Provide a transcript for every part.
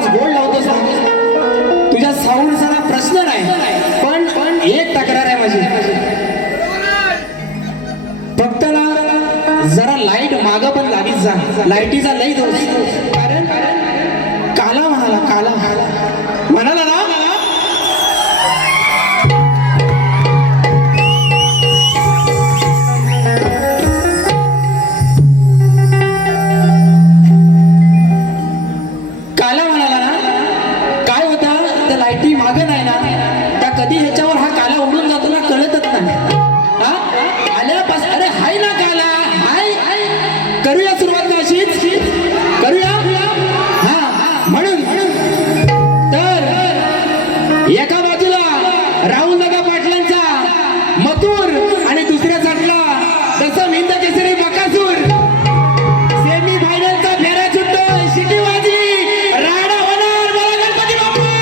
आवाज गोड लावतोस ना, तुझ्या साऊंडचा प्रश्न नाही, पण एक तक्रार आहे माझी. फक्त ना जरा लाईट माग पण लावीत जा, लाईटीचा लई दोष. कारण काला म्हणाला ना. काला म्हणाला ना, काय होता त्या लाईटी माग नाही ना, त्या कधी ह्याच्यावर हा काला उडून जातो ना कळतच नाही. हा आल्यापास अरे हाय ना काला, हाय करूया सुरुवात ना अशीच करूया. हा म्हणून तर एका बाजूला राहुल दादा पाटलांचा मथुर आणि दुसऱ्या साईडला तसं हिंद केसरी बकासूर. सेमी फायनलचा फेरा सुटतोय, शिटी वाजली, राडा होणार. बोला गणपती बाप्पा,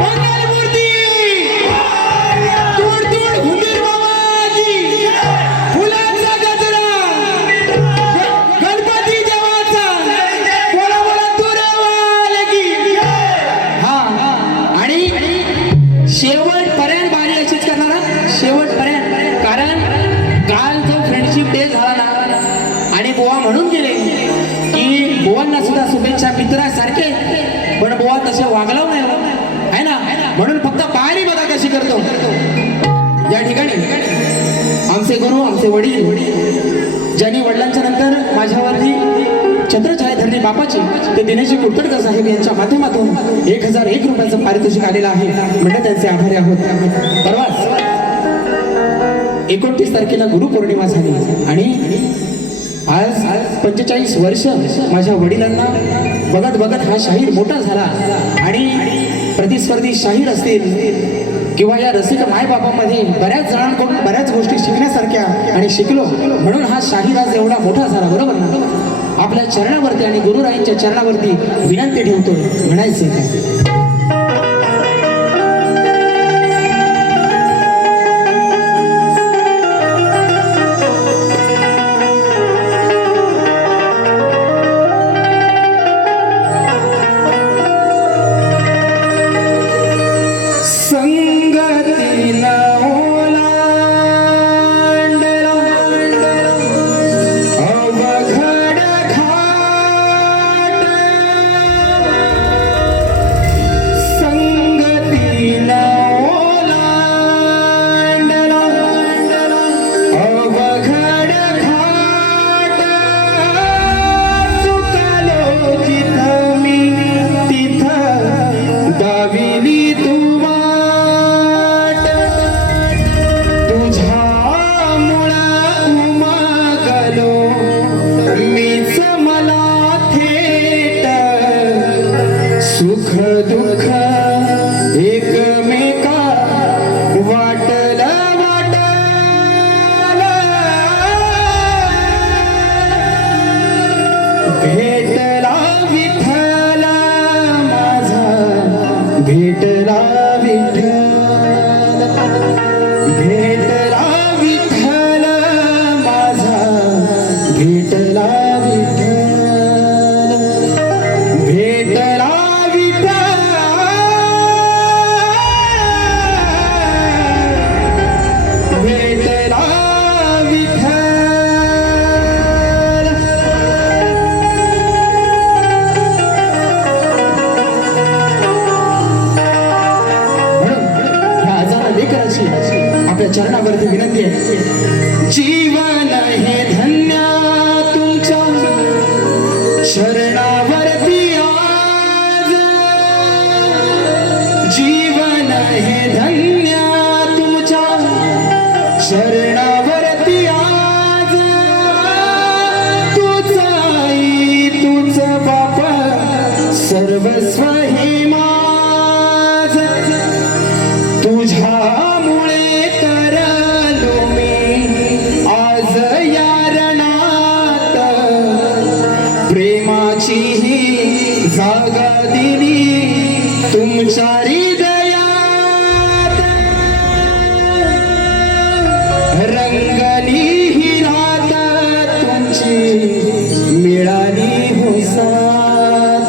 मंगलमूर्ती, दूर दूर हुंदीर बाबाजी, फुलांचा गजरा, गणपती देवाचा, बोला बोला तुरेवाले की. हा आणि शेवटपर्यंत बारी अशीच करणार, शेवटपर्यंत. कारण काल जो फ्रेंडशिप डे झाला ना, आणि बुवा म्हणून गेले की बुवांना सुद्धा शुभेच्छा मित्रासारखे, पण बुवा तसे वागला नाही आहे ना. म्हणून फक्त बारी बघा कशी करतो. या ठिकाणी आमचे गुरु, आमचे वडील, ज्यांनी वडिलांच्या नंतर माझ्यावरती छत्रछाया धरली बापाची, ते दिनेशजी कुलकर्णी साहेब यांच्या माध्यमातून 1001 रुपयाचं पारितोषिक आलेलं आहे. म्हणजे त्यांचे आभारी आहोत. परवाच 29 तारखेला गुरुपौर्णिमा झाली आणि आज 45 वर्ष माझ्या वडिलांना बघत बघत हा शाहीर मोठा झाला. आणि प्रतिस्पर्धी शाहीर असतील किंवा या रसिक मायबापामध्ये बऱ्याच जणांकडून बऱ्याच गोष्टी शिकण्यासारख्या आणि शिकलो, म्हणून हा शाहीर आज एवढा मोठा झाला. बरोबर ना. आपल्या चरणावरती आणि गुरुरायांच्या चरणावरती विनंती ठेवतोय, म्हणायचे काय. आपल्या चरणावरती विनंती आहे. जीवन हे धन्य तुमच्या शरणावरती आज, जीवन हे धन्य तुमच्या शरणावरती आज. तुझ आई तुझ बाप सर्वस्व हे माझ, तुझ्यामुळे तरलो मी आज या रणात. प्रेमाची ही जागा दिली तुमच्या हृदयात. रंगली ही रात तुमची मिळाली हो साथ.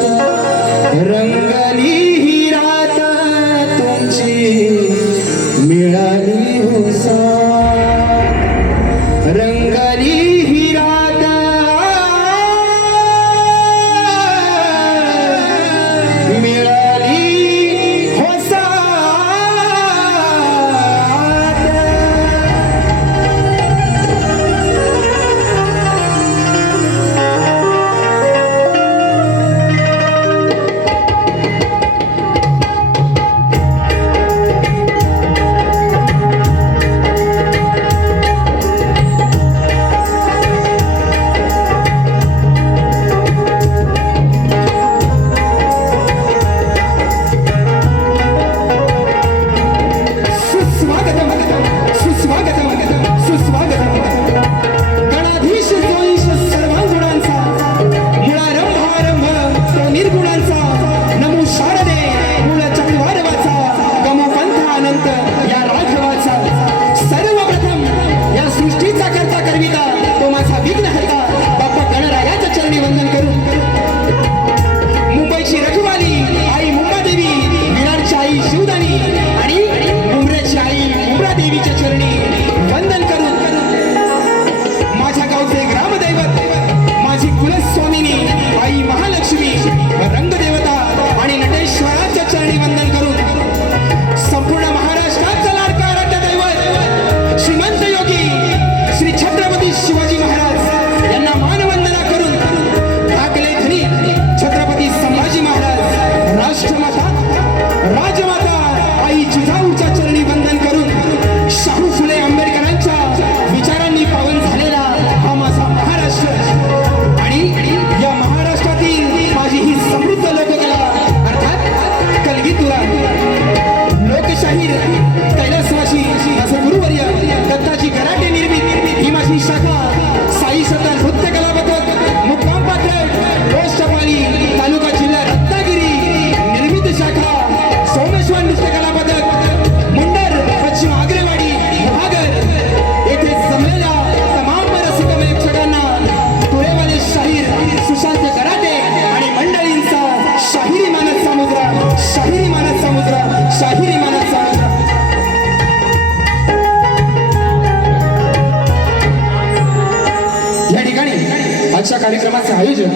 कार्यक्रमाचे आयोजक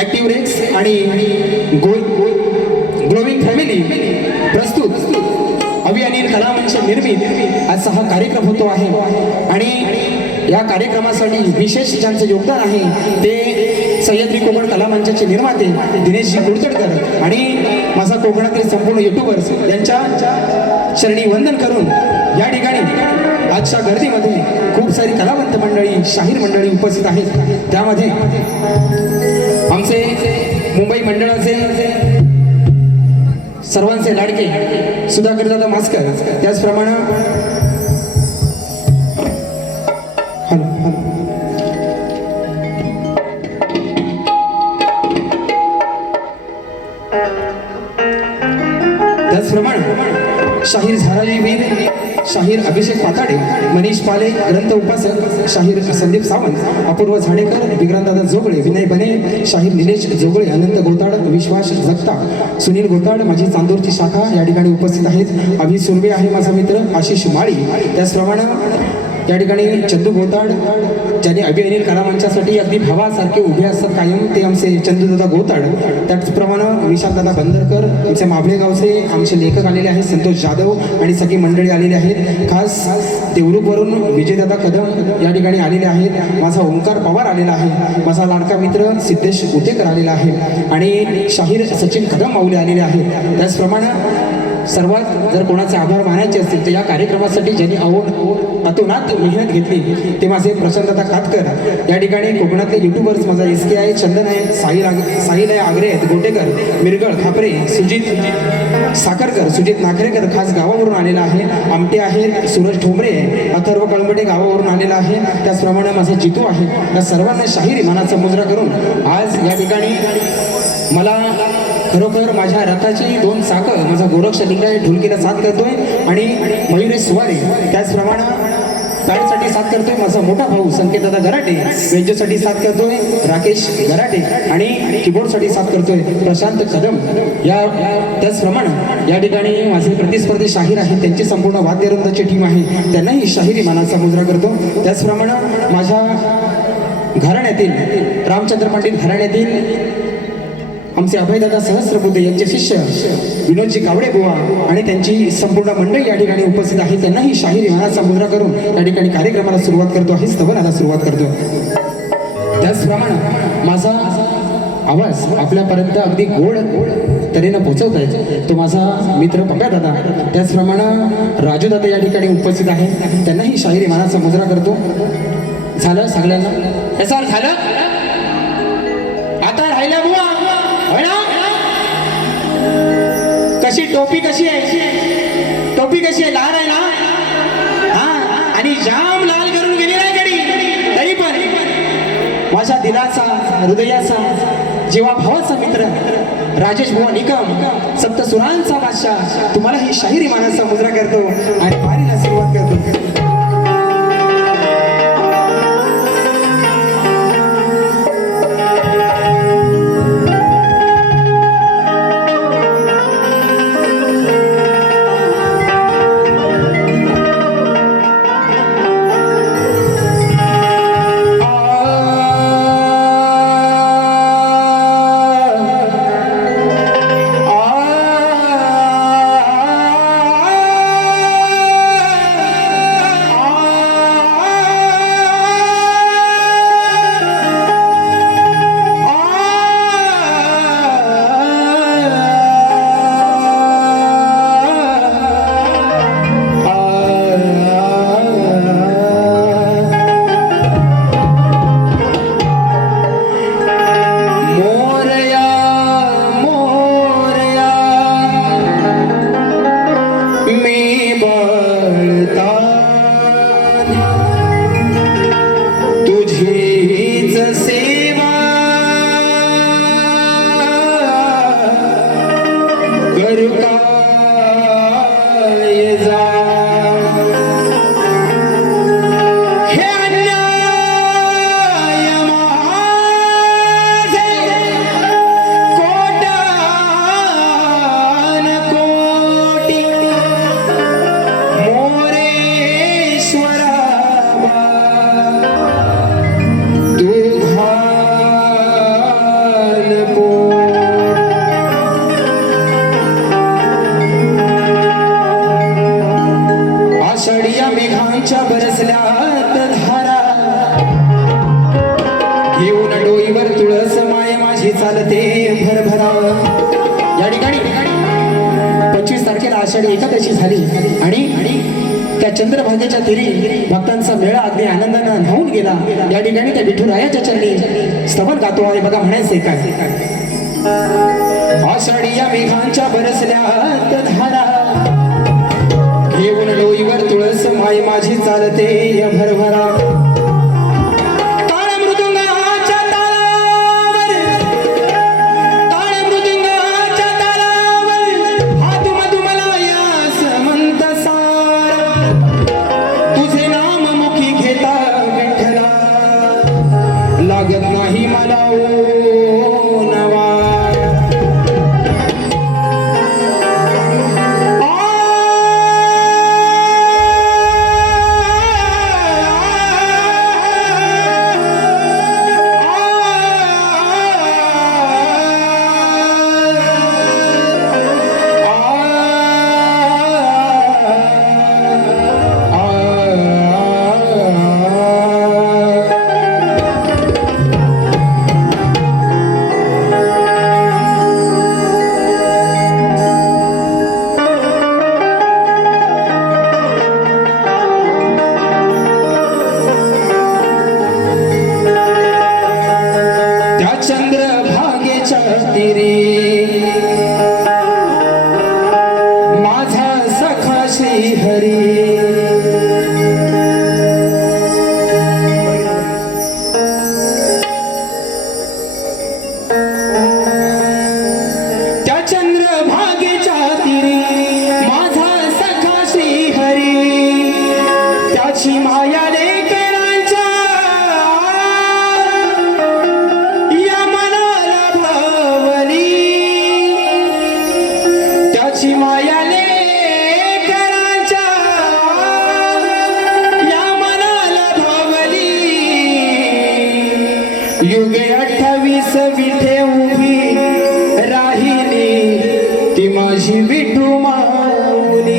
ऍक्टिव्ह रेक्स आणि ग्लोविंग फॅमिली प्रस्तुत अभियानील कलामंच निर्मित आजचा हा कार्यक्रम होतो आहे आणि या कार्यक्रमासाठी विशेष ज्यांचं योगदान आहे ते सह्याद्री कोकण कलामंचाचे निर्माते दिनेशजी कुडतडकर आणि माझा कोकणातील संपूर्ण युट्यूबर्स यांच्या चरणी वंदन करून या ठिकाणी आजच्या गर्दीमध्ये खूप सारी कलावंत मंडळी शाहीर मंडळी उपस्थित आहेत. त्यामध्ये आमचे मुंबई मंडळाचे सर्वांचे लाडके सुधाकर दादा मास्कर, त्याचप्रमाणे शाहीर झाराजी वीर, शाहीर अभिषेक पाताडे, मनीष पाले ग्रंथ उपासक, शाहीर संदीप सावंत, अपूर्व झाडेकर, विक्रांतदादा जोगळे, विनय बने, शाहीर निलेश जोगळे, अनंत गोताड, विश्वास जगता, सुनील गोताड, माझी चांदूरची शाखा या ठिकाणी उपस्थित आहेत. अभि सुर्वे आहे माझा मित्र, आशिष माळी, त्याचप्रमाणे या ठिकाणी चंदू गोताड ज्यांनी अभियानील कलामंचासाठी अगदी भावासारखे उभे असतात कायम, ते आमचे चंदूदादा गोताड. त्याचप्रमाणे विशालदादा बंदरकर, आमचे माबळे गावचे आमचे लेखक आलेले आहेत, संतोष जाधव आणि सगळी मंडळी आलेली आहेत. खास देवरूपवरून विजयदादा कदम या ठिकाणी आलेले आहेत. माझा ओंकार पवार आलेला आहे, माझा लाडका मित्र सिद्धेश उतेकर आलेला आहे आणि शाहीर सचिन कदम माऊली आलेले आहेत. त्याचप्रमाणे सर्वात जर कोणाचे आभार मानायचे असतील तर या कार्यक्रमासाठी ज्यांनी अतोनात मेहनत घेतली ते माझे प्रशांतदादा कातकर या ठिकाणी कोकणातले युट्यूबर्स, माझा SK आहे, चंदन आहे, साहिल आहे, आगरे आहेत, गोटेकर, मिरगळ, खापरे, सुजित साखरकर, सुजित नाखरेकर खास गावावरून आलेला आहे, आमटे आहेत, सूरज ठोंबरे, अथर्व कळंबटे गावावरून आलेला आहे. त्याचप्रमाणे माझा जितू आहे. या सर्वांना शाहिरी मानाचा मुजरा करून आज या ठिकाणी मला खरोखर माझ्या रथाची दोन चाकं माझा गोरक्ष लिंगाय ढोलकीला साथ करतोय आणि मयुरेश सुवारे, त्याचप्रमाणे ताळीसाठी साथ करतोय माझा मोठा भाऊ संकेतदादा गराटे, वेंजोसाठी साथ करतोय राकेश गराटे आणि कीबोर्डसाठी साथ करतोय प्रशांत कदम. त्याचप्रमाणे या ठिकाणी माझे प्रतिस्पर्धी शाहीर आहेत, त्यांची संपूर्ण वाद्यवृंदाची टीम आहे, त्यांनाही शाहिरी मानाचा मुजरा करतो. त्याचप्रमाणे माझ्या घराण्यातील रामचंद्र पंडित घराण्यातील आमचे अभयदादा सहस्रबुद्धे यांचे शिष्य विनोदजी कावडे बुवा आणि त्यांची संपूर्ण मंडळी या ठिकाणी उपस्थित आहे, त्यांनाही शाहिरी मानाचा मुजरा करून या ठिकाणी कार्यक्रमाला सुरुवात करतो आहे, स्तवनाला सुरुवात करतो. त्याचप्रमाणे माझा आवाज आपल्यापर्यंत अगदी गोड तऱ्हेनं पोहोचवत आहे तो माझा मित्र पप्या दादा, त्याचप्रमाणे राजू दादा या ठिकाणी उपस्थित आहे, त्यांनाही शाहिरी मानाचा मुजरा करतो. झालं सगळ्यांना याचा झालं, आता राहिला बुवा कशी टोपी कशी आहे, टोपी कशी आहे, लाल आहे ना, हा, आणि जाम लाल करून गेली नाही गडी, तरी पण माझ्या दिलाचा, हृदयाचा, जीवाभावाचा मित्र राजेश बुवा निकम, सप्तसुरांचा बादशाह तुम्हाला ही शाहिरी मानाचा मुजरा करतो आणि वारीला सुरुवात करतो. भरभरा. या ठिकाणी 25 तारखेला आषाढी एकादशी झाली आणि त्या चंद्रभागेच्या तीरी भक्तांचा मेळा अगदी आनंदानं धावून गेला. या ठिकाणी त्या विठुरायाच्या चरणी स्तवन गातो आहे. बघा म्हणायचंय काय, आषाढी या मेघांच्या बरसल्यात धारा, घेऊन लोईवर तुळस माय माझी चालते या भरभरा. लागत नाही मला ओ नवा. चंद्रभागेच्या तीरी माझा सखा श्री हरी. त्या चंद्रभागेच्या तीरी माझा सखा श्री हरी, त्याची माया माया लेकरांच्या या मनाला भावली. युगे 28 विठे उभी राहिली ती माझी विठू माऊली.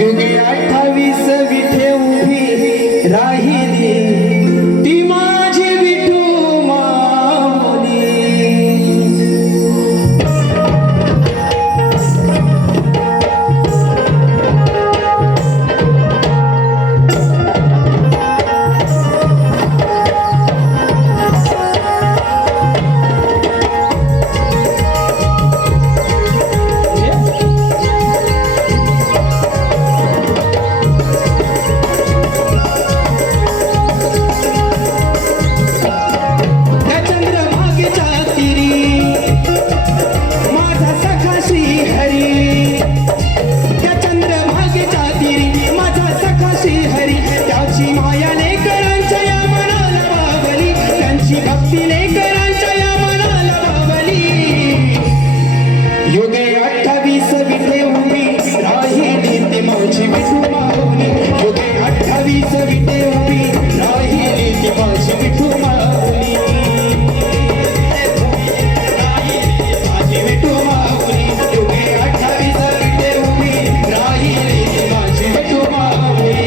युगे 28 विठे उभी राहिली ती माझी विठू माऊली. भक्ती लेकरांच्या या मनाला भावली. युगे 28 विठे उभी राहिली ती माझी विठू माऊली. युगे 28 विठे उभी राहिली ती माझी विठू माऊली. माझी विठू माऊली. युगे 28 विठे उभी राहिली ती माझी विठू माऊली.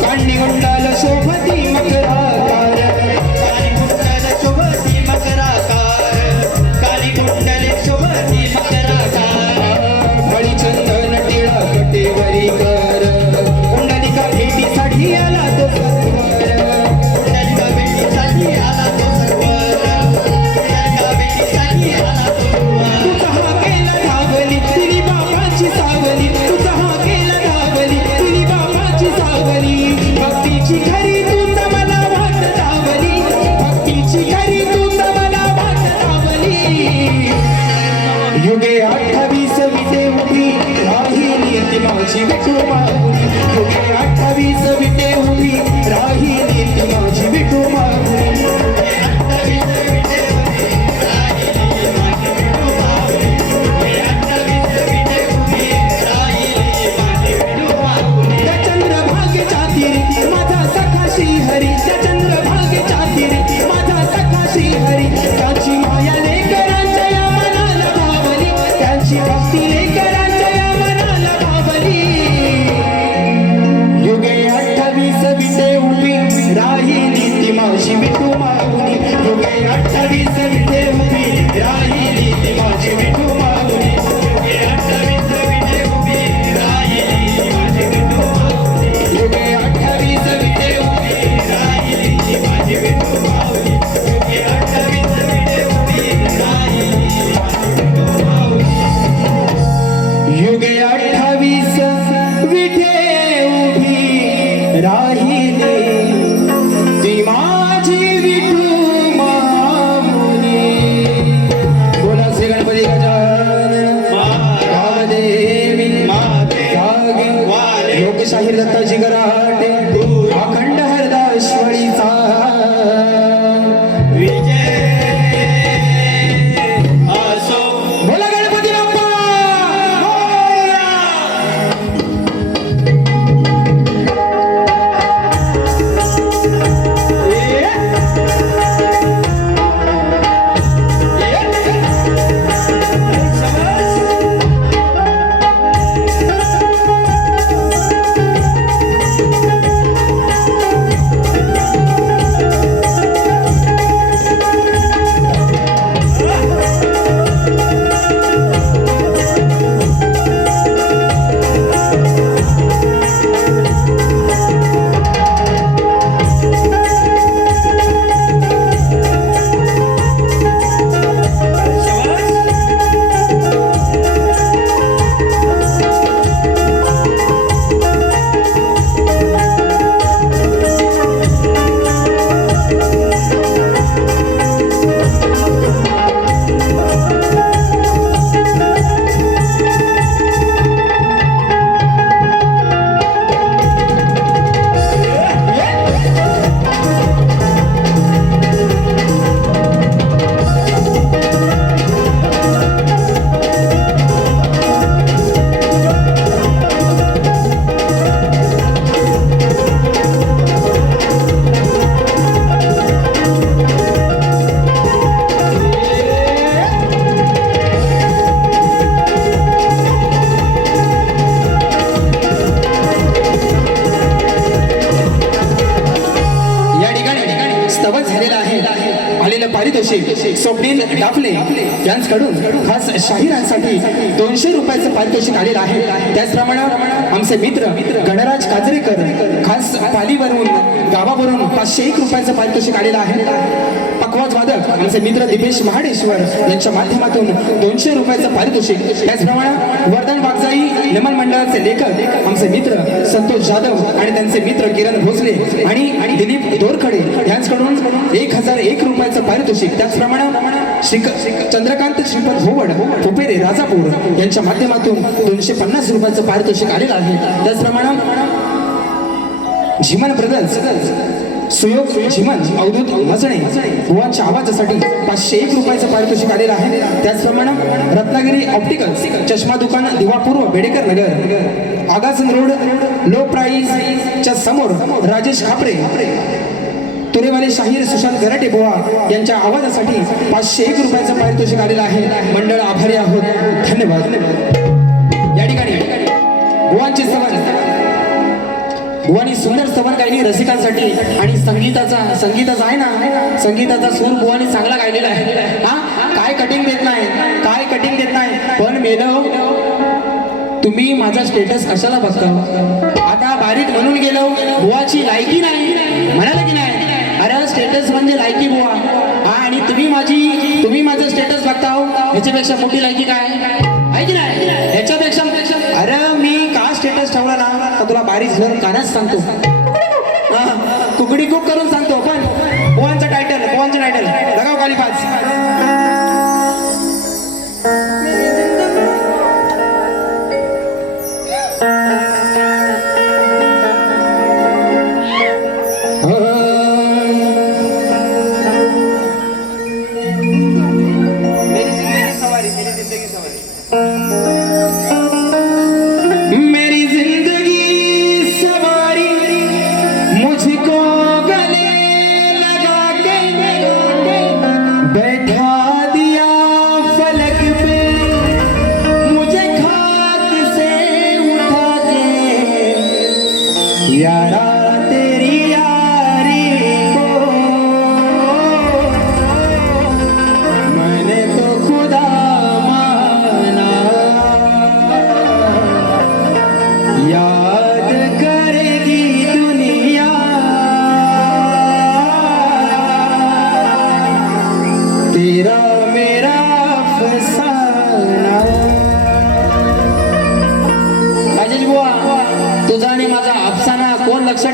कांडी गुंडाल शोभती मकराकार, काली गुंडाल शोभती मकराकार, काली गुंडाल शोभती मकराकार. फळी चंदन टिळा कटेवरी कर, कुंडलिका भेटीसाठी आला तो सर्वर. कुंडलिका भेटीसाठी आला तो सर्वर. कुंडलिका भेटीसाठी आला तो सर्वर. तुझा हा केला धावली तिने बाबाची सावली. तुझा हा केला धावली तिने बाबाची सावली. भक्तीची खरी तुझा मला वाट धावली. भक्तीची खरी तुझा मला वाट धावली. युगे 28 विटे उभी राहिली ती माझी विठू माऊली. युगे 28 विटे उभी राहिली ती माझी विठू माऊली. लोकशाहीर दत्ताजी गराटे अखंड हरदाश्वरीचा विजय असो. बोला गणपती बाप्पा मोरया. पारितोषिक स्वप्नील डाफले यांच्याकडून खास शाहिरांसाठी 200 रुपयाचं पारितोषिक आलेलं आहे. त्याचप्रमाणे आमचे मित्र गणराज काजरेकर खास पालीवरून गावावरून 501 रुपयाचं पारितोषिक आलेलं आहे. पखवाज वादक आमचे मित्र दिपेश महाडेश्वर यांच्या माध्यमातून 200 रुपयाचं पारितोषिक. त्याचप्रमाणे वर्धन बागजाई नमन मंडळाचे लेखक आमचे मित्र संतोष जाधव आणि त्यांचे मित्र किरण भोसले आणि दिलीप दोरखडे यांच्याकडून 1001 रुपयाचं पारितोषिक. त्याचप्रमाणे चंद्रकांत श्रीपद होवड फुपेरे राजापूर यांच्या माध्यमातून 250 रुपयाचं पारितोषिक आलेलं आहे. त्याचप्रमाणे झिमन ब्रदर्स सुयोग झिमन अवधूत मजणे बुवांच्या आवाजासाठी 501 रुपयाचं पारितोषिक आलेलं आहे. त्याचप्रमाणे रत्नागिरी ऑप्टिकल्स चष्मा दुकान दिवापूर्व बेडेकर नगर आगासन रोड लो प्राइस च्या समोर राजेश खापरे तुरेवाले शाहीर सुशांत गराटे बुवा यांच्या आवाजासाठी 501 रुपयाचं पारितोषिक आलेलं आहे. मंडळ आभारी आहोत. धन्यवाद. या ठिकाणी बुवांची सवय बुवानी सुंदर सवण गायली रसिकांसाठी आणि संगीताचा आहे ना संगीताचा सूर बुवानी चांगला गायलेला आहे. हा काय कटिंग देत नाही पण मेलो तुम्ही माझा स्टेटस कशाला बघता. आता बारीक म्हणून गेलो बुवाची लायकी नाही म्हणाला की नाही. अरे स्टेटस म्हणजे लायकी बुवा. हा आणि तुम्ही माझं स्टेटस बघता हो ह्याच्यापेक्षा मोठी लायकी काय आहे की नाही. ह्याच्यापेक्षा अरे मी का स्टेटस ठेवला ना तर तुला बारीक धरून कानाच सांगतो. कुकडी कुक करून सांगतो. पण बुवांचं टायटल लगाव खाली 5.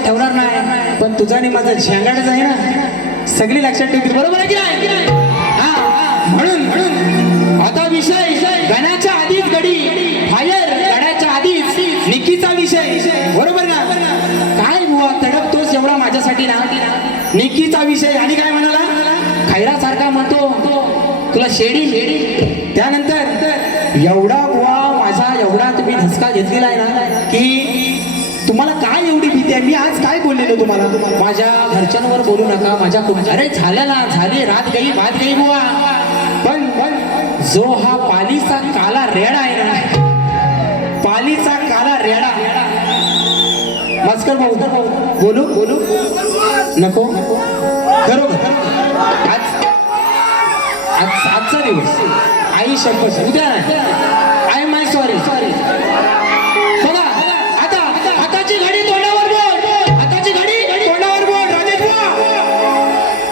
ठेवणार नाही पण तुझा आणि माझा झेंगाडच आहे ना सगळी लक्षात ठेवतील. बरोबर आहे की नाही. म्हणून आता विषय गाण्याच्या आधीच गडी फायर गाण्याच्या आधीच नेकीचा विषय बरोबर ना? काय बुवा तडपतोस एवढा माझ्यासाठी ना? नेकीचा विषय आणि काय म्हणाला? खैरासारखा म्हणतो तुला शेडी. त्यानंतर एवढा बुवा माझा एवढा तुम्ही धसका घेतलेला आहे ना की तुम्हाला काय एवढी भीती आहे? मी आज काय बोललेलो तुम्हाला? माझ्या घरच्यांवर बोलू नका, माझ्या अरे झालं ना, झाली रात गई भात गई बुवा. पण जो हा पालीचा काला रेडा आहे ना, पालीचा काला रेडा. मस्कर भाऊ बोलू नको. खरोखर आजचा दिवस आई शपथ उद्या आय माय सॉरी. बघा आता हाताची घडी तोंडावर बोल, हाताची घडी तोंडावर बोल. राजेश बुवा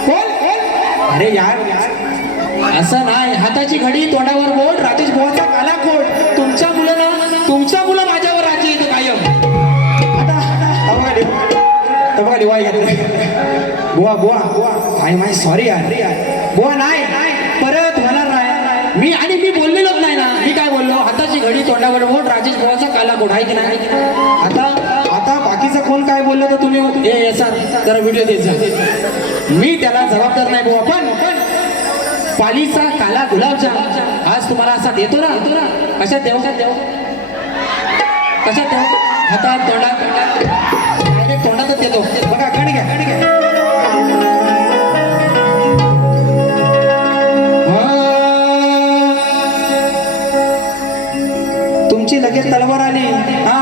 बोल. अरे यार असं नाही, हाताची घडी तोंडावर बोल. राजेश बुवाचा काला कोट. तुमच्या मुलं माझ्यावर राज्य येतं कायम. आता बघा दिवाळी घातली. बुवा आय माय सॉरी यार. बुवा नाही परत होणार नाही. मी बोललेलोच नाही ना. मी काय बोललो? हाताची घडी तोंडावर बोट, राजेश बुवाचा काला कोट आहे की नाही? आता बाकीचं कोण काय बोललं तर तुम्ही जरा व्हिडिओ द्यायचा. मी त्याला जबाबदार नाही बुवा. पण पालीचा काला गुलाबजाम आज तुम्हाला असा देतो ना. कशात देऊ? कशात देऊ? हातात तोंडात? डायरेक्ट तोंडातच देतो. बघा कण घ्या. तुमची लगेच तलवार आली. हा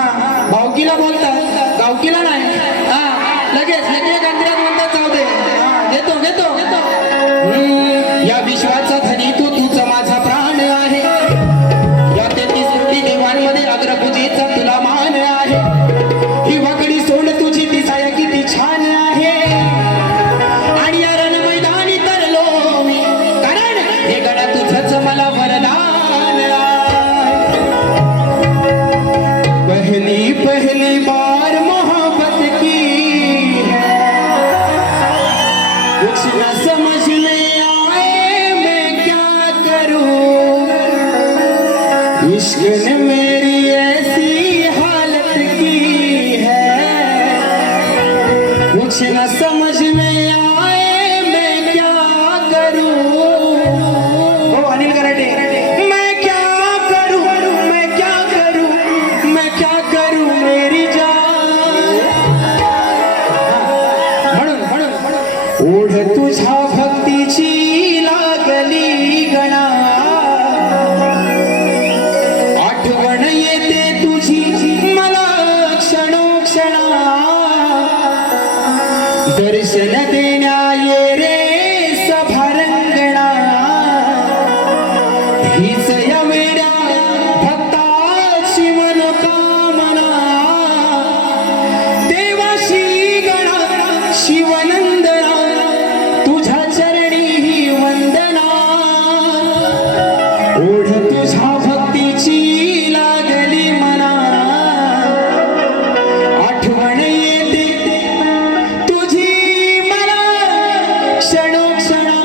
भावकीला बोलतात, गावकीला नाही. हा लगेच गांधीरात म्हणतात जाऊ दे. घेतो. या विश्वाचा धनी तूच माझा प्राण आहे. या 33 कोटी देवांमध्ये अग्रपूजेचा तुला मान आहे. ही वाकडी सोड तुझी दिसाया किती छान आहे. आणि या रण मैदानी तरलो मी, कारण हे गणा तुझंच मला वरदान आहे. पहली बार मोहब्बत की है, कुछ न समझ में आए मैं क्या करूं. इश्क ने मेरी ऐसी हालत की है, कुछ न समझ में आए मैं क्या करूं. हो अनिल कराटे. मैं क्या करूं मेरी जान. म्हणून ओढ तुझ्या भक्तीची लागली गणा. आठवण येते तुझी मला क्षणोक्षणा. दर्शन देण्या ये रे सभारंगणा. हीच या वेड्या भक्ताची मनोकामना. देवाशी गणा शिवनंदना, तुझ्या चरणी ही वंदना. ओढ तुझ्या भक्तीची लागली मना. आठवण येते तुझी मला क्षणोक्षणा.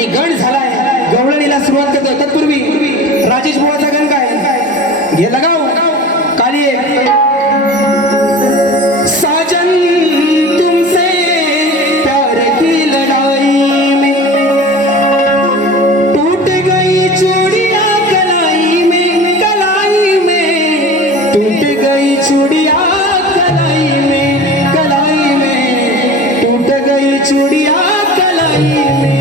आणि गण झालाय. गवळणीला सुरुवात करतो. तत्पूर्वी राजेश बुवाचा गण काय घे लगाव काली साजन तुमसे प्यार की लड़ाई में टूट गई चूड़िया कलाई में टूट गई चूड़िया कलाई में टूट गई चूड़िया कलाई में.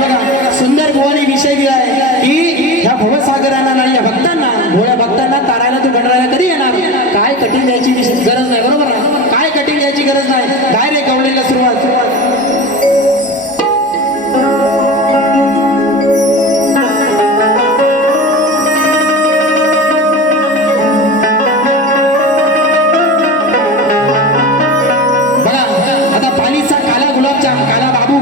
बघा सुंदर बुवाने विषय दिलाय की ह्या भवसागरांना नाही या भक्तांना भोळ्या भक्तांना तारायला तू गणरायला कधी येणार. काय कठीण द्यायची गरज नाही. बरोबर ना. काय कठीण द्यायची गरज नाही. डायरेक्ट गवळीला सुरुवात. बघा आता पाणीचा काला गुलाबजाम काला बाबू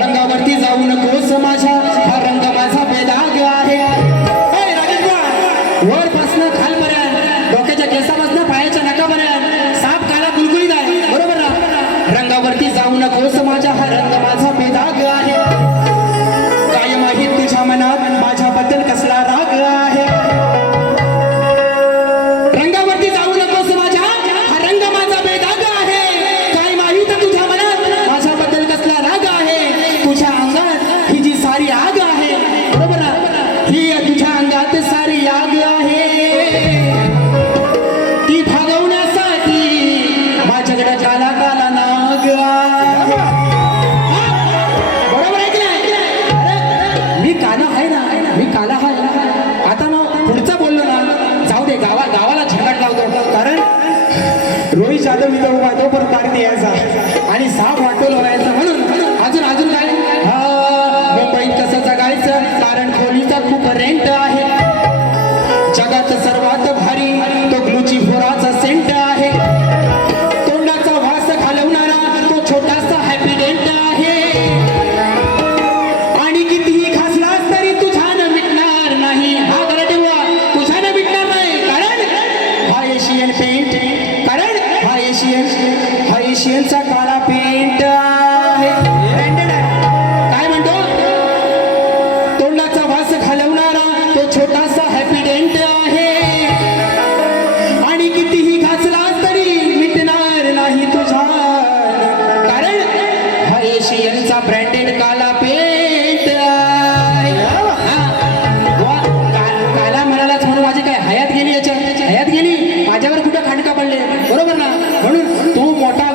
रंगावरती जाऊ नकोस माझ्या हा रंग माझा बेदाग आहे. वरपासनं खालपर्यंत डोक्याच्या केसापासनं पायाच्या नकापर्यंत साप काला गुलगुलीत आहे. बरोबर ना. रंगावरती जाऊ नकोस माझ्या हा रंग माझा बेदाग आहे. काय माहीत तुझ्या मनात माझ्याबद्दल कसला राग आहे. रंगावरती जाऊ नकोस माझ्या हा रंग माझा बेदाग आहे. काय माहीत तुझ्या मनात माझ्याबद्दल कसला राग आहे. तुझ्या अंगात ही जी सारी आग आहे. बरोबर ना. ही तुझ्या अंगात सारी आग आहे. ती भागवण्यासाठी माझ्याकडे काला काला नाग आहे. बरोबर आहे की नाही. मी काला आहे ना. मी काला आहे. आता ना पुढचं बोललो ना जाऊ दे. गावाला झंगाट लावतो. कारण रोहित जाधव इथं उभा तो पण पार्टी यायचा आणि साप वाटोल व्हायचा. म्हणून अजून काय मुंबईत कसं जगायचं. कारण खोलीचा खूप रेंट आहे. जगात सर्वात भारी तो ग्लुची फोराचा सेंट आहे. तोंडाचा वास घालवणारा तो छोटासा हॅपी डेंट आहे. आणि कितीही खासलास तरी तुझ्यानं मिटणार नाही. हा गरडेवा तुझ्यानं मिटणार नाही. कारण हा एशियन पेंट. कारण हा एशियनचा काळा पेंट आहे. काय म्हणतो. तोंडाचा वास घालवणारा तो छोटासा हॅपी डेंट आहे. आणि कितीही घासलास तरी मिटणार नाही तुझा. कारण हा एशियनचा ब्रँडेड काला पेंट आहे. काला म्हणालाच म्हणून माझी काय हयात गेली. याच्यात हयात गेली. माझ्यावर कुठं खांडका पडले. बरोबर ना. म्हणून तू मोठा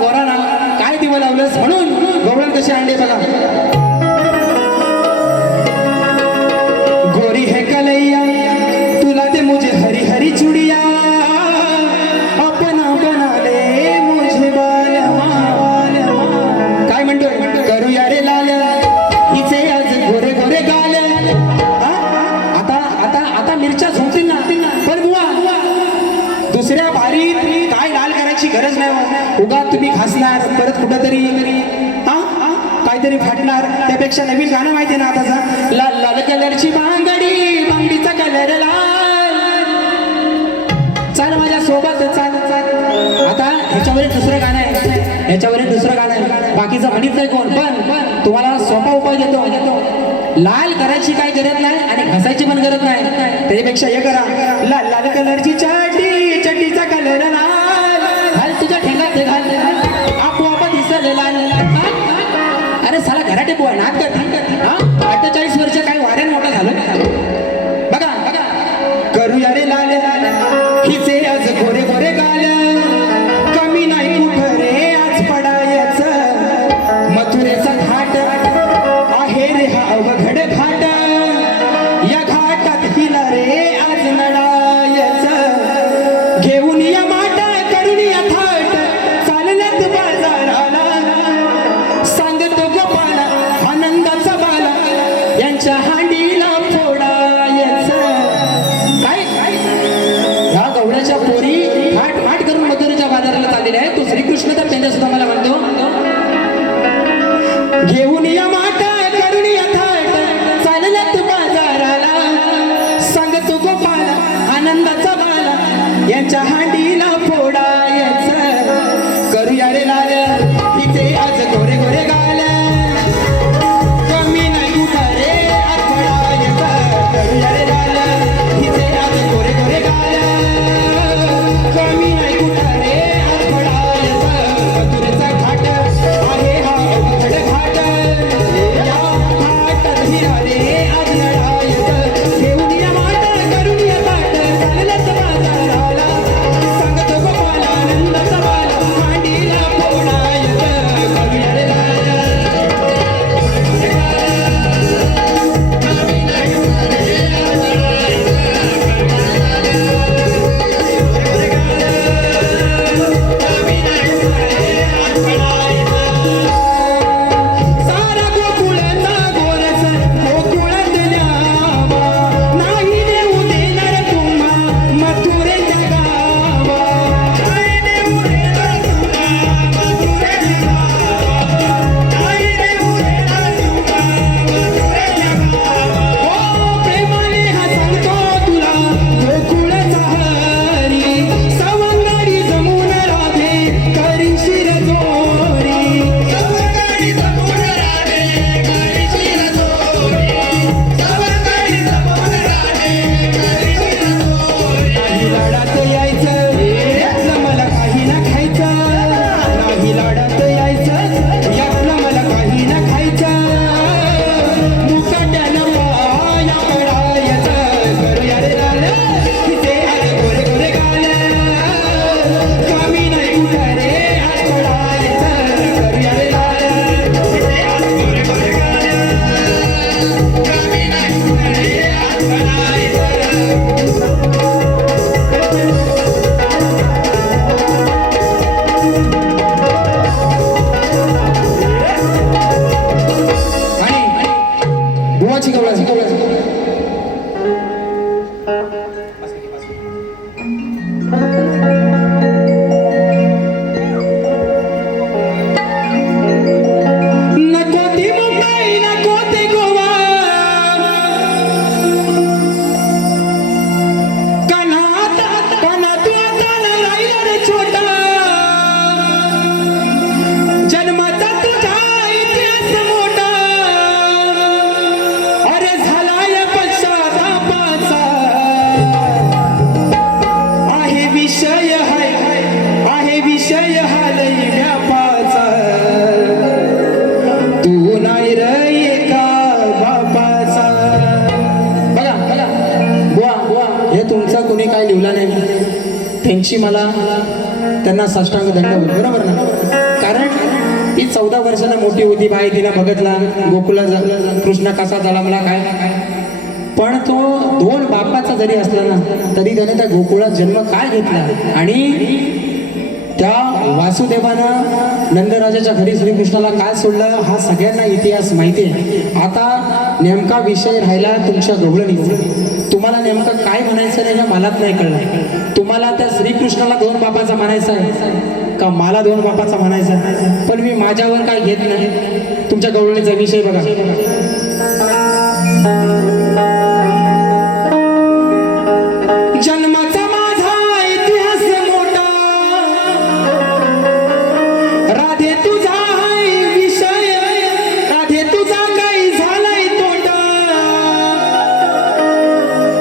गोरा ना काय दिवं लावलंस. म्हणून गवळण कसे अंडे बघा. गोरी है कलैया तुला दे मुझे हरी हरी चुड़िया अपना बना ले मुझे बाल. काय म्हणतोय. करूया रे लाल हिचे आज गोरे गोरे गाल. आता मिरच्या झोपतील ना. पण बुवा दुसऱ्या भारीत काय लाल करायची गरज नाही. उगा तुम्ही खासणार परत कुठंतरी काहीतरी फाटणार. त्यापेक्षा नवीन गाणं माहिती ना आताचा. लाल लाल कलरची बांगडीचा कलर लाल. चाल माझ्या सोबत चाल. आता ह्याच्यावर दुसरं गाणं आहे. बाकीचं म्हणत नाही कोण. पण तुम्हाला सोपा उपाय देतो. लाल करायची काय गरज नाही आणि घासायची पण गरज नाही. त्याच्यापेक्षा हे करा. लाल लाल कलरची चड्डीचा कलर लाल. घाल तुझ्या ठेंगात ते घाल. आपोआप दिसल लाल. अरे साला घराटे पोहा नाक करते. 48 वर्ष काय वाऱ्यान मोठा झालं. बघा करूया रे लाल हिचे आज गोरे गोरे गाल. कमी नाही कुठं रे आज पडायचं. मथुरेचा घाट आहे रे हा अवघड घाट. या घाटात हिला रे आज नडायचं. घेऊन या माटा करून या थाट चालल्यात बाजाराला. सांगतो गोपाला आनंदाचा बाला यांच्या हांडीला फोडायचं. काय ह्या गवळ्याच्या पोरी फाट करून मथुरेच्या बाजाराला चाललेल्या आहे. तो श्रीकृष्ण तर त्यांच्या सुद्धा मला म्हणतो. घेऊन या माटा करून या थाट चालल्यात बाजाराला. सांगतो गोपाला आनंदाचा बाला यांच्या हांडीला फोडायचं. करूया रे लाल हिचे आज गोरे गोरे गाल. त्यांची मला त्यांना साष्टांग दंड बरोबर ना. कारण ती 14 वर्षाला मोठी होती बाई, तिला बघितला गोकुला कृष्ण कसा झाला मला काय, पण तो 2 बापाचा जरी असला ना तरी त्याने त्या गोकुळात जन्म काय घेतला. आणि त्या वासुदेवानं नंदराजाच्या घरी श्रीकृष्णाला काय सोडलं हा सगळ्यांना इतिहास माहिती आहे. आता नेमका विषय राहिला तुमच्या गवळणीचा. तुम्हाला नेमकं काय म्हणायचं नाही हे मलाच नाही कळलं. तुम्हाला त्या श्रीकृष्णाला 2 बापाचा म्हणायचा आहे का मला 2 बापाचा म्हणायचा आहे. पण मी माझ्यावर काय घेत नाही. तुमच्या गवळणीचा विषय बघा. जन्माचा माझा इतिहास मोठा, राधे तुझा आहे विषय, राधे तुझा काही झालाय तोटा,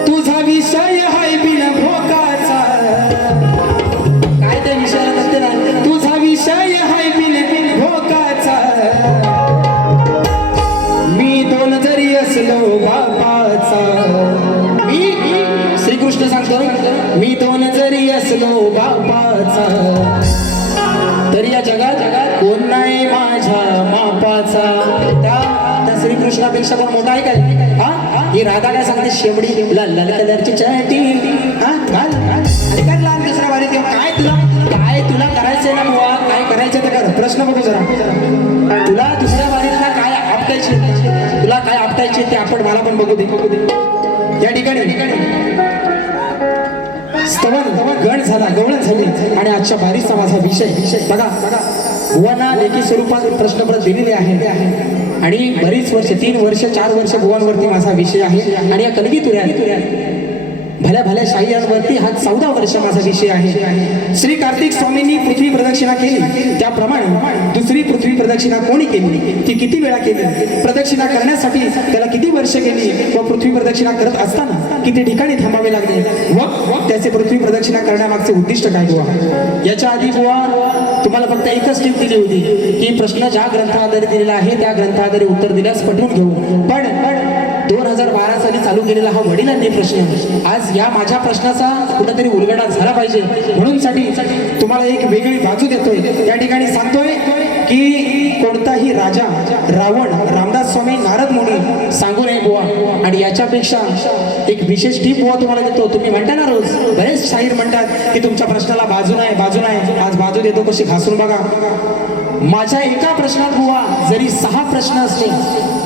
तुझा विषय हाय बिन भोकाचा. काय त्या विषयाला म्हणते ना, तुझा विषय हाय बिन भोकाचा. मी 2 जरी असलो बापाचा, श्रीकृष्ण सांगतो मी 2 जरी असलो बापाचा, तरी या जगात कोण नाही माझ्या मापाचा. त्या श्रीकृष्णापेक्षा कोण मोठा आहे काय? हा, ही राधा काय सांगते, शेवडी लाल लाल कलरची चटी, हा घाल काय लहान दुसरा वारी देव. काय तुला करायचंय ना बुवा, काय करायचं तर कर. प्रश्न बघू जरा, तुला दुसऱ्या वारीला काय आपटायचे, तुला काय आपटायचे ते आपण मला पण बघू दे. या ठिकाणी स्तवन गण झाला, गवळण झाली. आणि आजच्या बारीचा माझा विषय बघा. बुवांना लेखी स्वरूपात प्रश्नपत्र दिलेले आहे आणि बरीच वर्ष 3 वर्ष 4 वर्ष बुवांवरती माझा विषय आहे. आणि या कलगी तुऱ्या भल्या भल्या शाहीयांवरती हा 14 वर्ष माझा विषय आहे. श्री कार्तिक स्वामींनी पृथ्वी प्रदक्षिणा केली, त्याप्रमाणे दुसरी पृथ्वी प्रदक्षिणा कोणी केली, ती किती वेळा केली, प्रदक्षिणा करण्यासाठी त्याला किती वर्ष गेली, व पृथ्वी प्रदक्षिणा करत असताना किती ठिकाणी थांबावे लागले, व त्याचे पृथ्वी प्रदक्षिणा करण्यामागचे उद्दिष्ट काय बुवा. याच्या आधी बुवा तुम्हाला फक्त एकच टीप दिली होती की प्रश्न ज्या ग्रंथाआधारे दिलेला आहे त्या ग्रंथाआधारे उत्तर दिल्यास पटवून घेऊ. पण 2012 साली चालू केलेला हा वडिलांनी प्रश्न आज या माझ्या प्रश्नाचा कुठेतरी उलगडा झाला पाहिजे म्हणून साठी तुम्हाला एक वेगळी बाजू देतोय. या ठिकाणी सांगतोय की कोणताही राजा रावण रामदास स्वामी नारद मुनी सांगू नये बुवा. आणि याच्यापेक्षा एक विशेष टीप बुवा तुम्हाला देतो. तुम्ही म्हणता ना रोज बरेच शाहीर म्हणतात की तुमच्या प्रश्नाला बाजू नाही, आज बाजू देतो कशी घासून बघा. माझ्या एका प्रश्नात बुवा जरी 6 प्रश्न असले,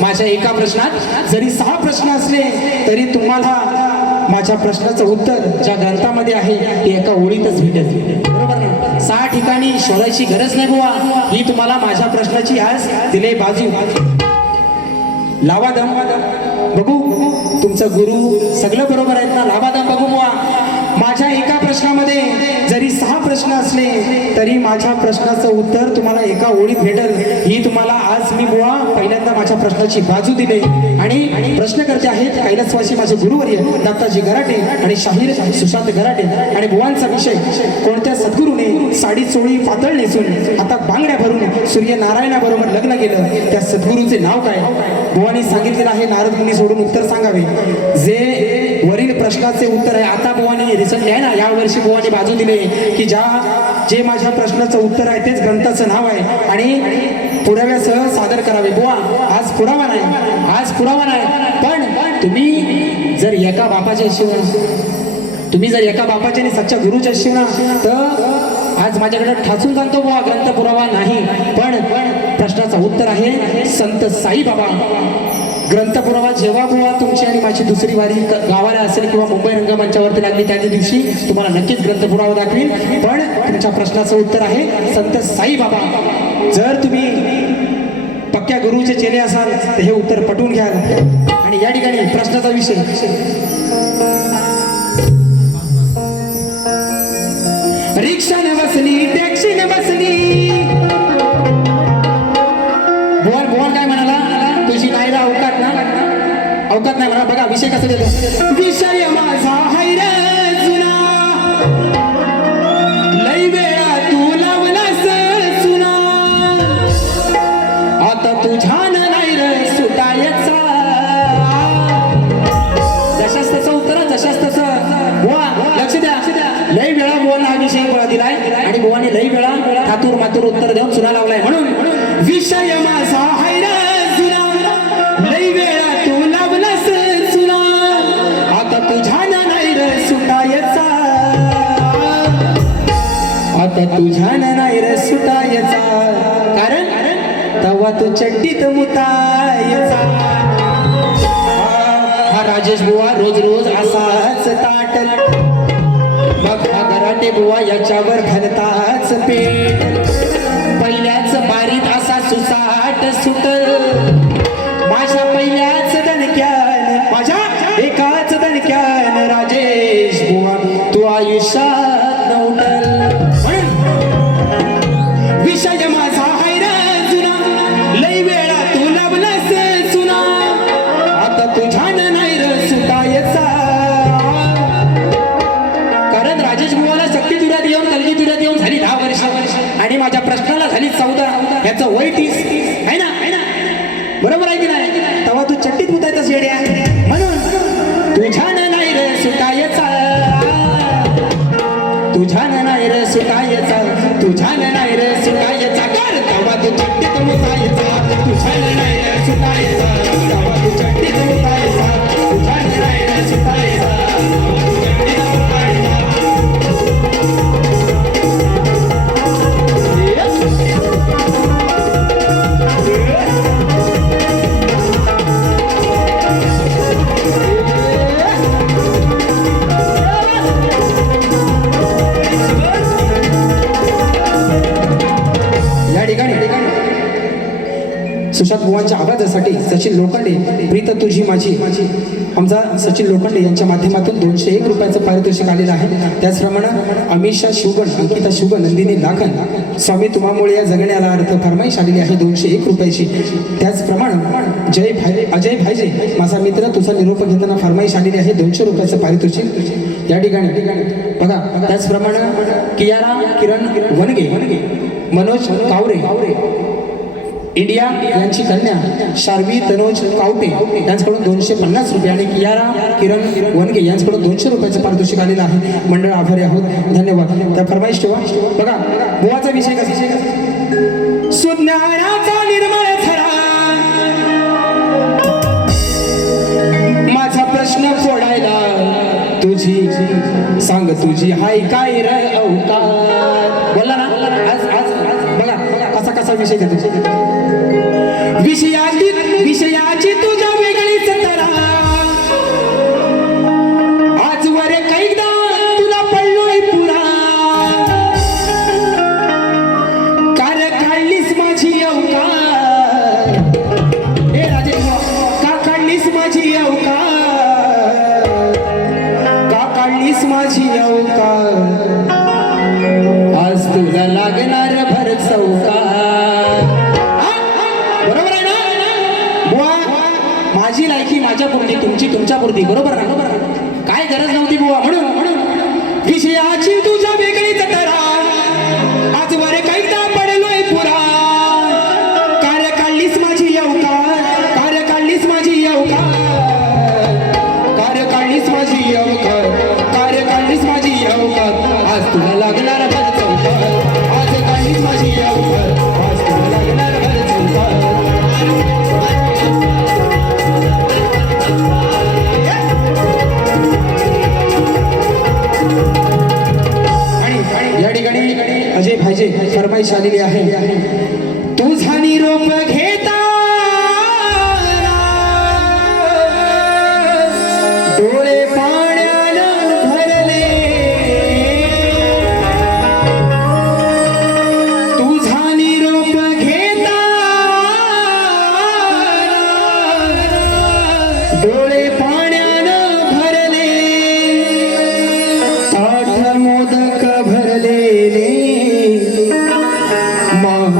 माझ्या एका प्रश्नात जरी 6 प्रश्न असले तरी तुम्हाला माझ्या प्रश्नाचं उत्तर ज्या ग्रंथामध्ये आहे ते एका ओळीतच भेटेल. बरोबर ना. 6 ठिकाणी शोधायची गरज नाही बुवा. ही तुम्हाला माझ्या प्रश्नाची आज दिले बाजू. लावा दम बघू, तुमचं गुरु सगळं बरोबर आहेत ना. लावा दम बघू बुवा. माझ्या एका प्रश्नामध्ये जरी 6 प्रश्न असले तरी माझ्या प्रश्नाचं उत्तर तुम्हाला एका ओळीत भेटेल. ही तुम्हाला आज मी बुवा पहिल्यांदा माझ्या प्रश्नाची बाजू दिली. आणि प्रश्नकर्ते आहेत कैलासवासी माझे गुरुवर्य दत्ताजी गराटे आणि शाहीर सुशांत गराटे. आणि बुवांचा विषय कोणत्या सद्गुरूने साडी चोळी पातळ नेसून आता बांगड्या भरून सूर्यनारायणाबरोबर लग्न केलं, त्या सद्गुरूचे नाव काय. बुवांनी सांगितलेलं आहे नारद मुनी सोडून उत्तर सांगावे. जे वरील प्रश्नाचे उत्तर आहे आता बुवांनी रिसंटली आहे ना या वर्षी बुवांनी बाजू दिले की जे माझ्या प्रश्नाचं उत्तर आहे तेच ग्रंथाचं नाव आहे आणि पुराव्यासह सादर करावे. बुवा आज पुरावा नाही, पण तुम्ही जर एका बापाच्या आणि सच्च्या गुरुच्या शिवना तर आज माझ्याकडे ठासून सांगतो बुवा ग्रंथ पुरावा नाही, पण प्रश्नाचं उत्तर आहे संत साईबाबा. ग्रंथ पुरावा जेव्हा बुवा तुमची आणि माझी दुसरी वारी गावाला असेल किंवा मुंबई रंगमंचावरती लागली त्या दिवशी तुम्हाला नक्कीच ग्रंथ पुरावा दाखवीन. पण तुमच्या प्रश्नाचं उत्तर आहे संत साईबाबा. जर तुम्ही पक्क्या गुरुचे चेले असाल तर हे उत्तर पटवून घ्याल. आणि या ठिकाणी प्रश्नाचा विषय रिक्षाने बसली टॅक्सीने बसली. भुवन काय म्हणाला, तुझी नाहीला अवकात नाही म्हणा. बघा विषय कसा देतो. विषय माझा हाय रे जुना, लई वेळा तू लावलास सुना, आता तुझ्यान नाही रे सुटायचा. जशाच तसं उत्तर, जशाच तसं. बुवा लक्ष द्या, लई वेळा बोल हा विषय तुझ्यान नाही रे सुटायचा, कारण तवा तू चड्डीत मुतायचा. हा राजेश बुवा रोज रोज असाच ताटल, मग हा घराटे बुवा याच्यावर घालताच पेट. पहिल्याच बारीत असा सुसाट सुटल, माझ्या पहिल्याच दणक्यान, माझ्या एकाच दणक्यान राजेश बुवा तू आयुष्यात नवटल. विषय माझा हाय रे जुना, लई वेळा तू लावलास चुना, आता तुझ्यान नाही र सुटायचा. कारण राजेश बुवाला शक्ती तुऱ्यात येऊन कलगी तुऱ्यात येऊन झाली 10 वर्ष आणि माझ्या प्रश्नाला झाली 14. याचं वय 30 आहे ना, बरोबर आहे की नाही? तेव्हा तू चट्टीत मुतायचा शेड्या, म्हणून तुझ्यान नाही रे सुटायचा, तुझ्यान नाही रे सुटायचा, तुझ्यान नाही रे सुटायचा. कर तेव्हा तू चट्टीत मुतायचा, तुझ्यान नाही रे सुटायचा, तेव्हा तू चट्टीत मुतायचा, तुझ्यान नाही रे सुटायचा, तू चट्टीत मुतायचा. सुशांत बुवांच्या आवाजासाठी सचिन लोखंडे, प्रीत तुझी माझी, आमचा सचिन लोखंडे यांच्या माध्यमातून 201 रुपयाचं पारितोषिक आलेलं आहे. त्याचप्रमाणे अमिषा शिवगण, अंकिता शिवगण, नंदिनी लाखन, स्वामी तुम्हामुळे या जगण्याला अर्थ फरमाईश आलेली आहे 201 रुपयाची. त्याचप्रमाणे अजय भाईजे, माझा मित्र, तुझा निरोप घेताना फरमाईश आलेली आहे 200 रुपयाचं पारितोषिक या ठिकाणी बघा. त्याचप्रमाणे कियारा किरण वनगे, मनोज कावरे इंडिया यांची कन्या शार्वी तनोज कावटे यांच्याकडून 250 रुपये आणि कियारा किरण वनगे यांच्याकडून 200 रुपयाचं पारितोषिक आलेलं आहे. मंडळ आभारी आहोत, धन्यवाद. त्या फरमाईश ठेवा. बघा बुवाचा विषय कसा, सुज्ञानाचा निर्मळ झरा, माझा प्रश्न फोडायला तुझी सांग, तुझी हाय काय र अवतार. बोला ना, आज बघा कसा कसा विषय घेतो. विषयाची तुझ्या वेगळीच तरा, आजवर कैदा तुला पडलोय पुरा, कार काढलीस माझी अवकार. हे राजे का काढलीस माझी अवकार, का काढलीस माझी अवकार, आज तुला लागणार भर चौकार. माझी लायकी माझ्या पुरती, तुमची तुमच्या पुरती, बरोबर ना? काय गरज नव्हती बुवा. म्हणून विषयाची तुझ्या वेगळीच तरा, आजवर कैदा पडलोय पुरा, कार्य काढलीस माझी अवकार, कार्य काढलीस माझी अवकार, कार्य काढलीस माझी अवकार, कार्य काढलीस माझी अवकार, आज तुला लागणार भर चौकार, आज काढलीस माझी अवकार, आज तुला लागणार भर चौकार. या ठिकाणी अजय भाईजे फरमाईश आलेली आहे. तुझा निरोप घेता डोळे पाण्यानं भरले, तुझा निरोप घेता डोळे पाण्यानं भरले, ताठ मोदक भरलेले, माग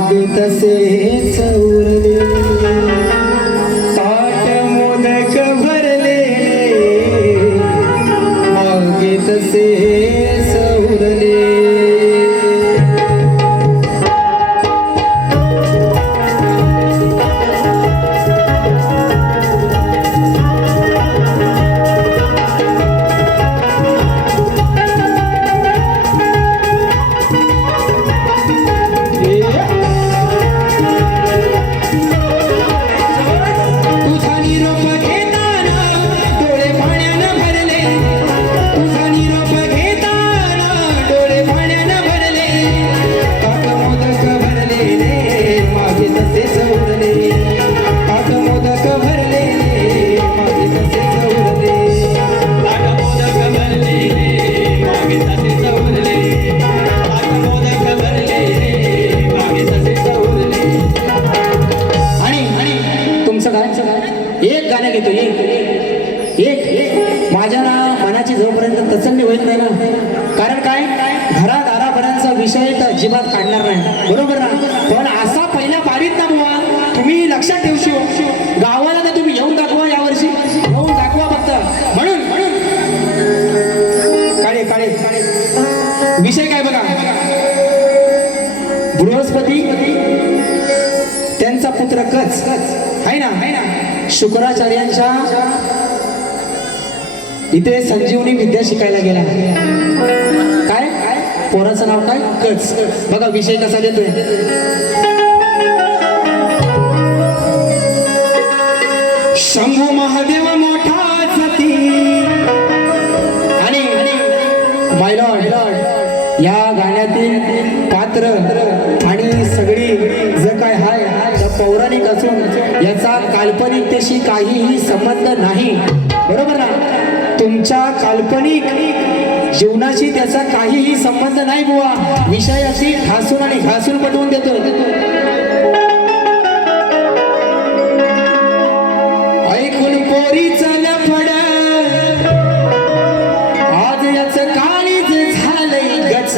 एक गाणं घेतो, एक एक माझ्या ना मनाची जोपर्यंत तसल्ली होत नाही ना, कारण काय घरादारापर्यंतचा विषय तर अजिबात काढणार नाही, बरोबर ना. पण असा पहिला बारीत ना बुवा, तुम्ही लक्षात ठेवशो, गावाला तर तुम्ही येऊन दाखवा, यावर्षी येऊन दाखवा फक्त. म्हणून काळे काळे विषय काय बघा, बृहस्पती त्यांचा पुत्र कच आहे ना, शुक्राचार्यांच्या इथे संजीवनी विद्या शिकायला गेला. काय पोराचं नाव काय, कच. बघा विषय कसा देतोय. शंभू महादेव मोठा सती आणि माय लॉर्ड या गाण्यातील पात्र आणि सगळी जे काय हाय त्या पौराणिक असून याचा काल्पनिकतेशी काहीही संबंध नाही, बरोबर ना. तुमच्या काल्पनिक जीवनाशी त्याचा काहीही संबंध नाही बुवा. विषय अशी घासून आणि घासून पटवून देतो. ऐकून पोरीचं लफड आज याचं काळीज झालंय गच.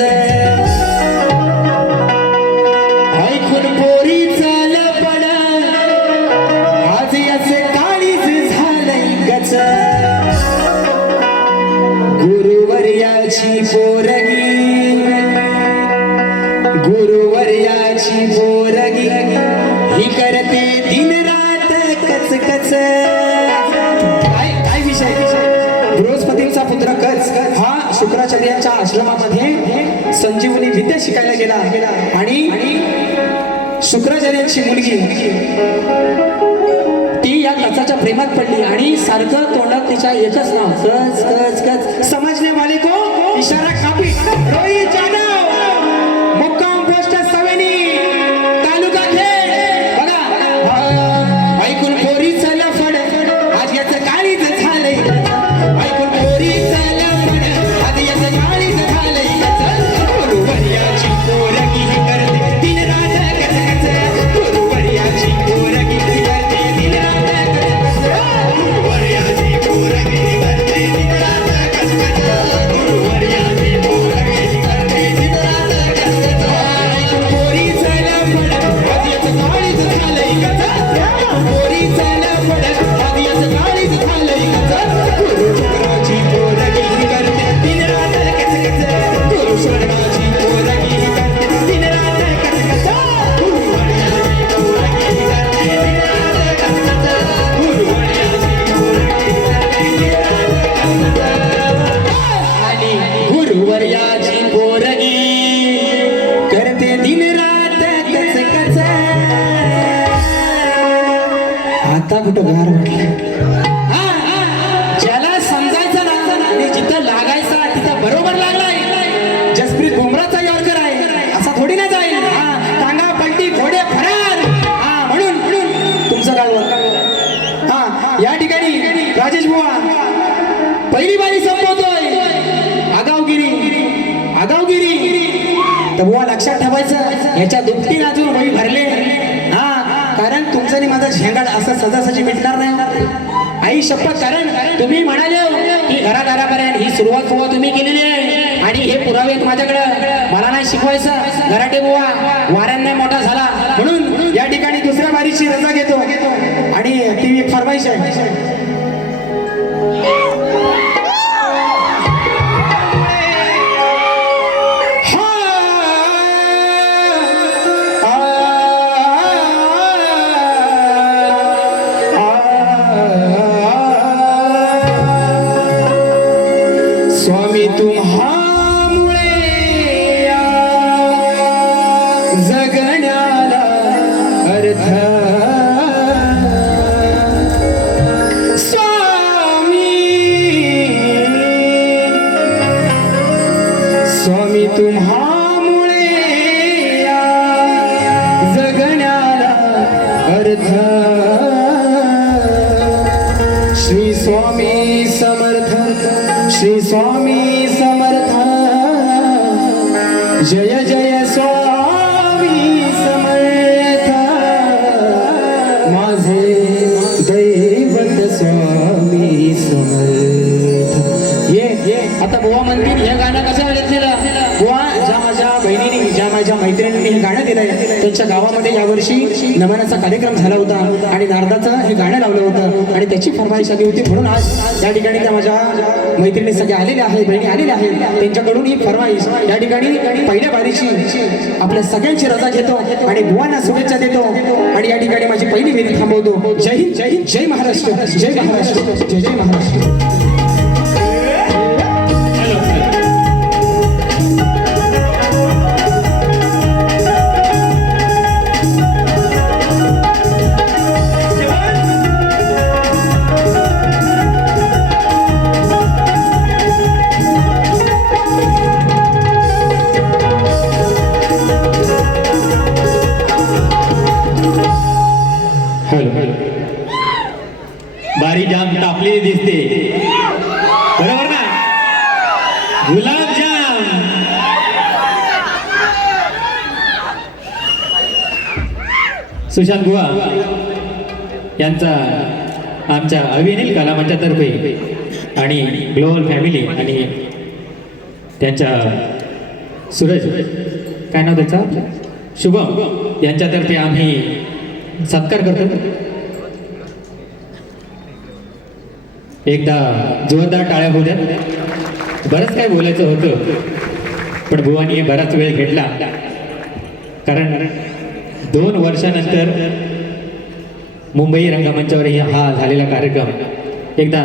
ऐकून पोरीचं लफड आज याचं काळीज झालंय गच. गुरुवर्याची पोरगी, गुरुवर्याची पोरगी ही करते दिन रात कच कच. काय विषय, बृहस्पतींचा पुत्र कच हा शुक्राचार्यांच्या आश्रमामध्ये संजीवनी विद्या शिकायला गेला आणि शुक्राचार्यांची मुलगी ती या कचाच्या प्रेमात पडली आणि सारखं तोंडात तिच्या एकच नाव, कच कच कच. समजने वाले को इशारा काफी. रोहित जाधव, मुक्काम पोस्ट सवेनी, तालुका खेड. बघा ऐकून पोरीचं लफड आज याचं काळीज झालंय. ऐकून पोरीचं लफड आज याचं काळीज झालंय. गुरुवर्याची पोरगी करते दिन रात कच कच. गुरुवर्याची पोरगी करते दिन रात कच कच. गुरुवर्याची पोरगी करते दिन रात कच कच. गुरुवर्याची पोरगी करते दिन रात कच कच. ऐकून पोरीचं लफड आज याचं काळीज झालंय कच. पोरीचं लफड आज याचं काळीज झालंय कच. गुरुशंकराची पोरगी करते दिन रात कच कच. गुरुशंकराची पोरगी करते दिन रात कच कच. गुरुवर्याची पोरगी करते दिन रात कच कच. गुरुवर्याची पोरगी करते दिन रात कच कच. आणि गुरुवर्याची पोरगी करते दिन रात कच कच. आता कुठं गार म्हटलं. ज्याला समजायचं ना आणि जिथं लागायचा तिथं बरोबर लागलाय. जसप्रीत बुमराचा यॉर्कर आहे असा थोडी ना जाईल. टांगा पलटी घोडे फरार. म्हणून तुमचं काय बोल. या ठिकाणी राजेश बुवा पहिली बारी संपवतोय. आगावगिरी तर बुवा लक्षात ठेवायचं, याच्या दुपटीने अजून वही भरले. कारण तुमचं आणि माझा झेंगाड असं सहजासहजी मिटणार नाही. आई शपथ, कारण तुम्ही म्हणाले की घरादारापर्यंत ही सुरुवात बुवा तुम्ही केलेली आहे आणि हे पुरावे आहेत माझ्याकडं. मला नाही शिकवायचं. घराटे बुवा वाऱ्यांना मोठा झाला म्हणून या ठिकाणी दुसऱ्या बारीची रजा घेतो आणि ती एक फरमाईश आहे. स्वामी तुम्हामुळे जगण्याला अर्थ. स्वामी तुम्हामुळे जगण्याला अर्थ. श्री स्वामी समर्थ, श्री स्वामी समर्थ. जय जय स्वामी समर्थ. माझे दैवत त्यांच्या गावामध्ये यावर्षी नमनाचा कार्यक्रम झाला होता आणि नारदाचं हे गाणं लावलं होतं आणि त्याची फरमाईश आली होती. म्हणून आज या ठिकाणी त्या माझ्या मैत्रिणी सगळ्या आलेल्या आहेत, बहिणी आलेल्या आहेत. त्यांच्याकडून ही फरमाईश या ठिकाणी पहिल्या बारीची आपल्या सगळ्यांची रजा घेतो आणि बुवांना शुभेच्छा देतो आणि या ठिकाणी माझी पहिली वेळी थांबवतो. जय हिंद, जय हिंद, जय महाराष्ट्र, जय महाराष्ट्र, जय जय महाराष्ट्र. बारी जाम तापलेली दिसते, बरोबर ना? गुलाबजाम सुशांत बुवा यांचा आमच्या अभिनील कलामंचातर्फे आणि ग्लोबल फॅमिली आणि त्यांच्या सूरज काय नाव त्याचा शुभम यांच्यातर्फे आम्ही सत्कार करतो. एकदा जोरदार टाळ्या होऊ द्या. बरंच काय बोलायचं होतं पण बुवानी बराच वेळ घेतला, कारण 2 वर्षानंतर मुंबई रंगमंचावर हा झालेला कार्यक्रम एकदा